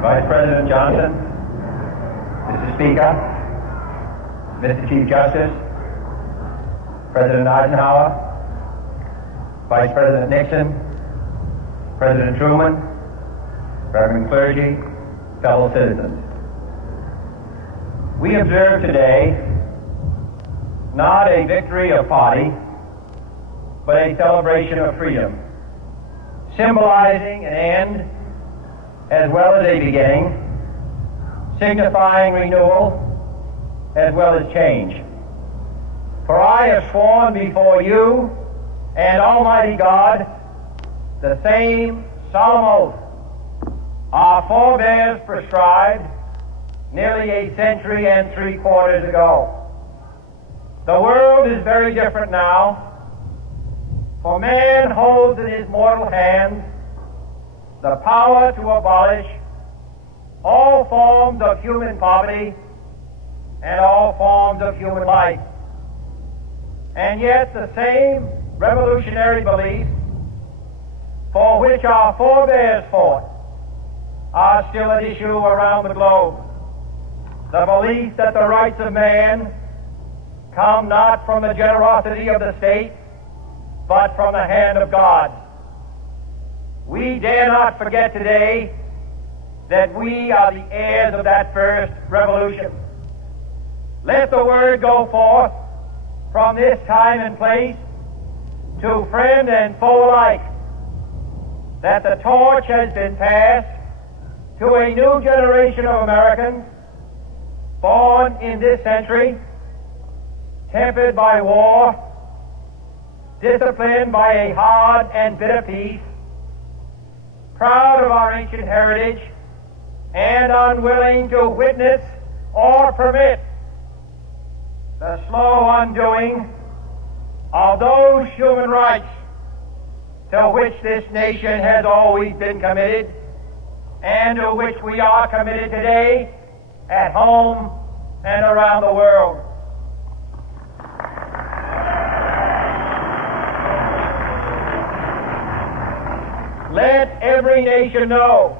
Vice President Johnson, Mr. Speaker, Mr. Chief Justice, President Eisenhower, Vice President Nixon, President Truman, Reverend clergy, fellow citizens. We observe today not a victory of party, but a celebration of freedom, symbolizing an end as well as a beginning, signifying renewal as well as change. For I have sworn before you and Almighty God the same solemn oath our forebears prescribed nearly a century and 3/4 ago. The world is very different now, for man holds in his mortal hands the power to abolish all forms of human poverty and all forms of human life. And yet the same revolutionary beliefs for which our forebears fought are still at issue around the globe. The belief that the rights of man come not from the generosity of the state, but from the hand of God. We dare not forget today that we are the heirs of that first revolution. Let the word go forth from this time and place to friend and foe alike that the torch has been passed to a new generation of Americans born in this century, tempered by war, disciplined by a hard and bitter peace, proud of our ancient heritage, and unwilling to witness or permit the slow undoing of those human rights to which this nation has always been committed and to which we are committed today at home and around the world. Let every nation know,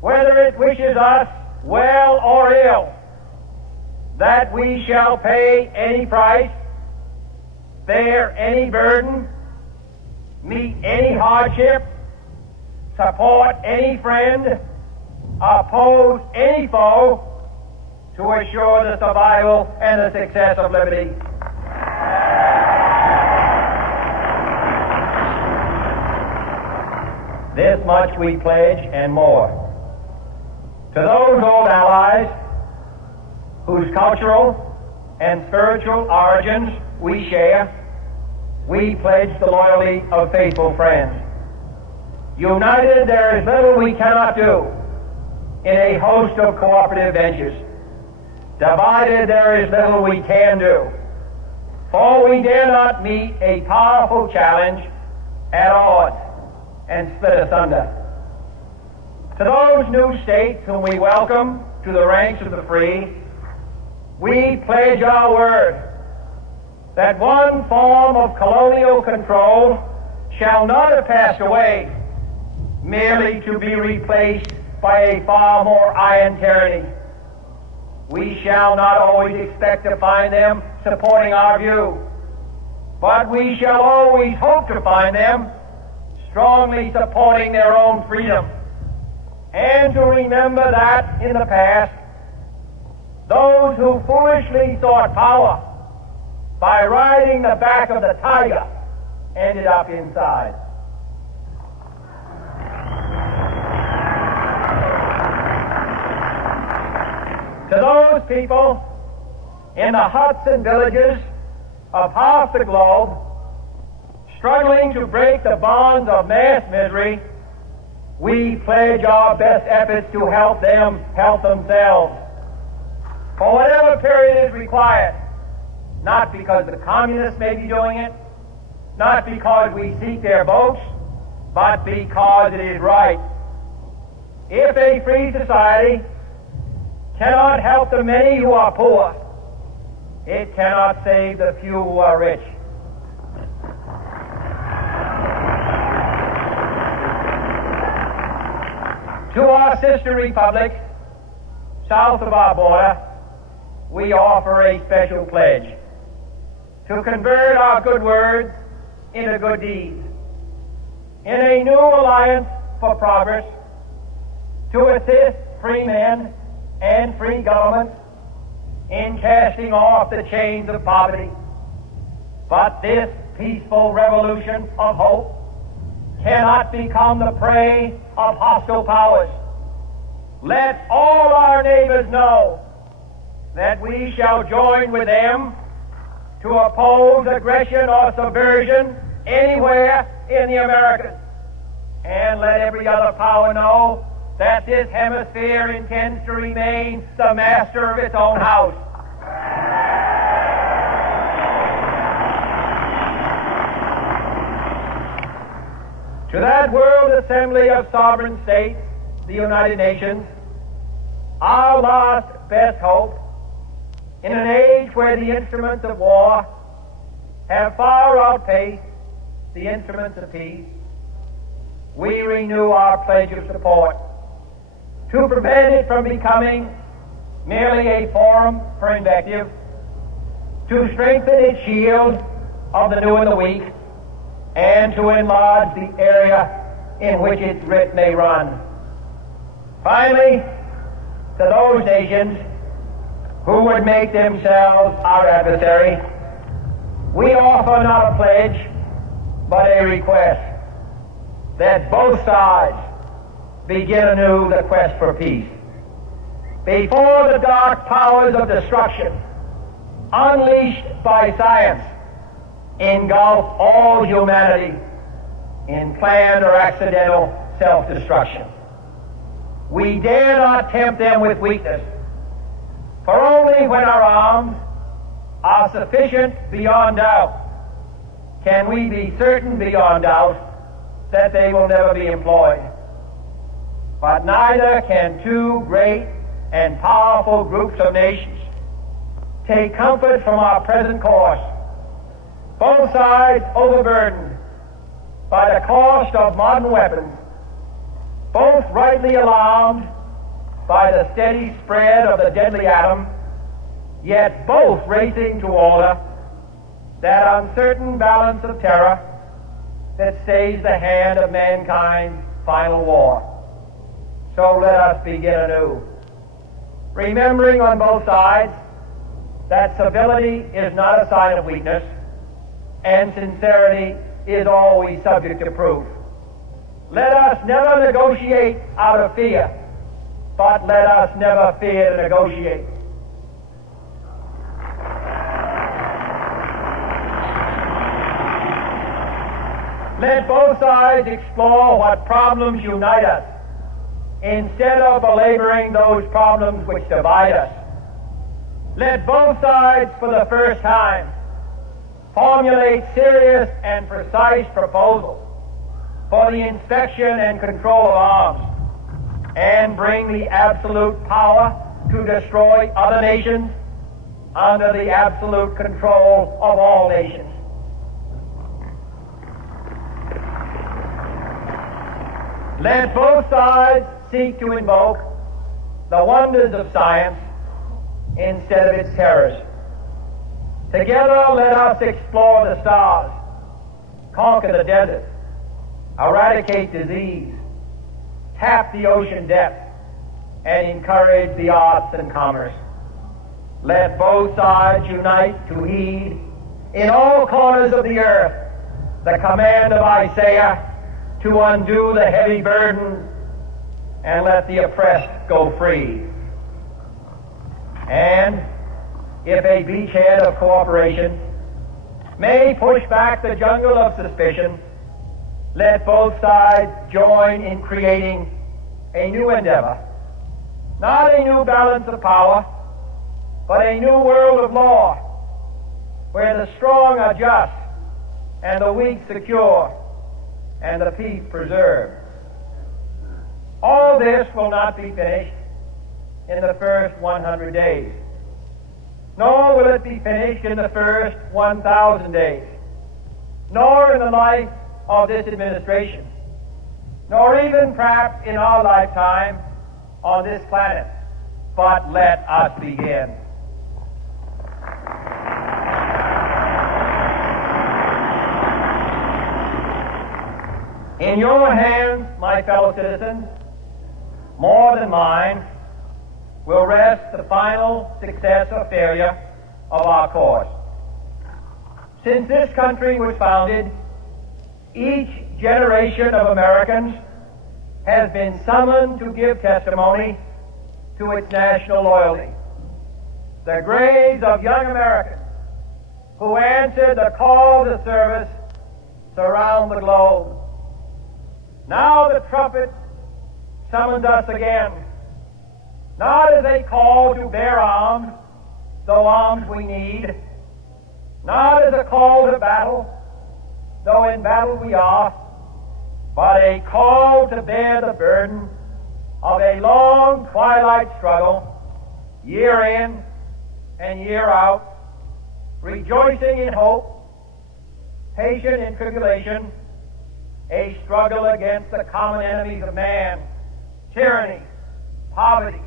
whether it wishes us well or ill, that we shall pay any price, bear any burden, meet any hardship, support any friend, oppose any foe to assure the survival and the success of liberty. This much we pledge and more. To those old allies whose cultural and spiritual origins we share, we pledge the loyalty of faithful friends. United, there is little we cannot do in a host of cooperative ventures. Divided, there is little we can do, for we dare not meet a powerful challenge at odds and split asunder. To those new states whom we welcome to the ranks of the free, we pledge our word that one form of colonial control shall not have passed away, merely to be replaced by a far more iron tyranny. We shall not always expect to find them supporting our view, but we shall always hope to find them strongly supporting their own freedom, and to remember that in the past, those who foolishly sought power by riding the back of the tiger ended up inside. To those people in the huts and villages of half the globe struggling to break the bonds of mass misery, we pledge our best efforts to help them help themselves for whatever period is required, not because the communists may be doing it, not because we seek their votes, but because it is right. If a free society cannot help the many who are poor, it cannot save the few who are rich. To our sister republics south of our border, we offer a special pledge to convert our good words into good deeds, in a new alliance for progress, to assist free men and free governments in casting off the chains of poverty. But this peaceful revolution of hope cannot become the prey of hostile powers. Let all our neighbors know that we shall join with them to oppose aggression or subversion anywhere in the Americas. And let every other power know that this hemisphere intends to remain the master of its own house. To that World Assembly of Sovereign States, the United Nations, our last best hope, in an age where the instruments of war have far outpaced the instruments of peace, we renew our pledge of support to prevent it from becoming merely a forum for invective, to strengthen its shield of the new and the weak, and to enlarge the area in which its writ may run. Finally, to those nations who would make themselves our adversary, we offer not a pledge, but a request that both sides begin anew the quest for peace. Before the dark powers of destruction, unleashed by science, engulf all humanity in planned or accidental self-destruction, we dare not tempt them with weakness, for only when our arms are sufficient beyond doubt can we be certain beyond doubt that they will never be employed. But neither can two great and powerful groups of nations take comfort from our present course, both sides overburdened by the cost of modern weapons, both rightly alarmed by the steady spread of the deadly atom, yet both racing to alter that uncertain balance of terror that stays the hand of mankind's final war. So let us begin anew, remembering on both sides that civility is not a sign of weakness, and sincerity is always subject to proof. Let us never negotiate out of fear, but let us never fear to negotiate. Let both sides explore what problems unite us, instead of belaboring those problems which divide us. Let both sides, for the first time, formulate serious and precise proposals for the inspection and control of arms, and bring the absolute power to destroy other nations under the absolute control of all nations. Let both sides seek to invoke the wonders of science instead of its terrors. Together, let us explore the stars, conquer the desert, eradicate disease, tap the ocean depth, and encourage the arts and commerce. Let both sides unite to heed in all corners of the earth the command of Isaiah to undo the heavy burden and let the oppressed go free. And if a beachhead of cooperation may push back the jungle of suspicion, let both sides join in creating a new endeavor, not a new balance of power, but a new world of law, where the strong are just and the weak secure and the peace preserved. All this will not be finished in the first 100 days, nor will it be finished in the first 1,000 days, nor in the life of this administration. nor even perhaps in our lifetime on this planet. But let us begin. In your hands, my fellow citizens, more than mine, will rest the final success or failure of our course. Since this country was founded, each generation of Americans has been summoned to give testimony to its national loyalty. The graves of young Americans who answered the call to service surround the globe. Now the trumpet summons us again, not as a call to bear arms, though arms we need, not as a call to battle, though in battle we are, but a call to bear the burden of a long twilight struggle, year in and year out, rejoicing in hope, patient in tribulation, a struggle against the common enemies of man, tyranny, poverty,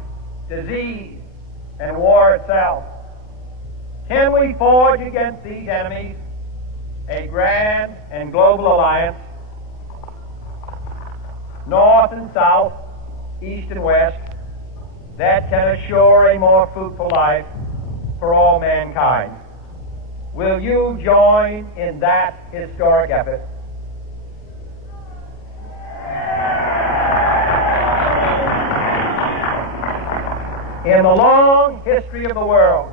disease, and war itself. Can we forge against these enemies a grand and global alliance, north and south, east and west, that can assure a more fruitful life for all mankind? Will you join in that historic effort? In the long history of the world,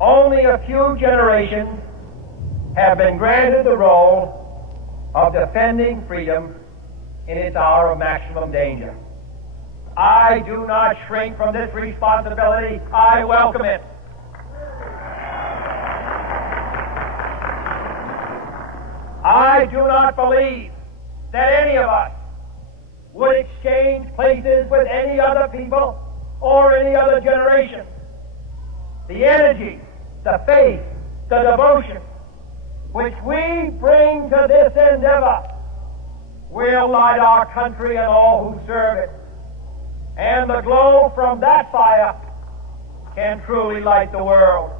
only a few generations have been granted the role of defending freedom in its hour of maximum danger. I do not shrink from this responsibility. I welcome it. I do not believe that any of us would exchange places with any other people or any other generation. The energy, the faith, the devotion which we bring to this endeavor will light our country and all who serve it. And the glow from that fire can truly light the world.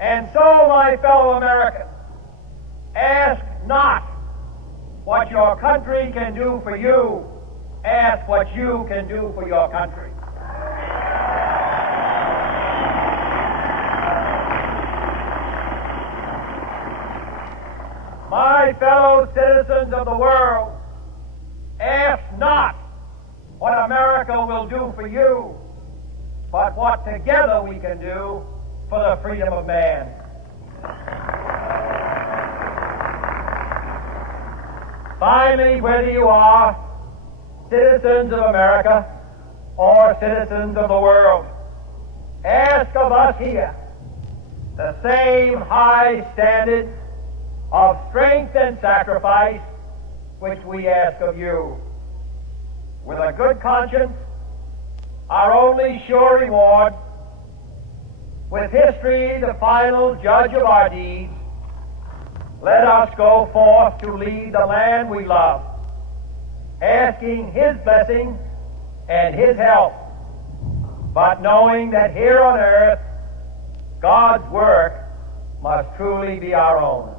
And so, my fellow Americans, ask not what your country can do for you. Ask what you can do for your country. My fellow citizens of the world, ask not what America will do for you, but what together we can do for the freedom of man. Finally, whether you are citizens of America or citizens of the world, ask of us here the same high standard of strength and sacrifice which we ask of you. With a good conscience, our only sure reward, with history the final judge of our deeds, let us go forth to lead the land we love, asking His blessing and His help, but knowing that here on earth, God's work must truly be our own.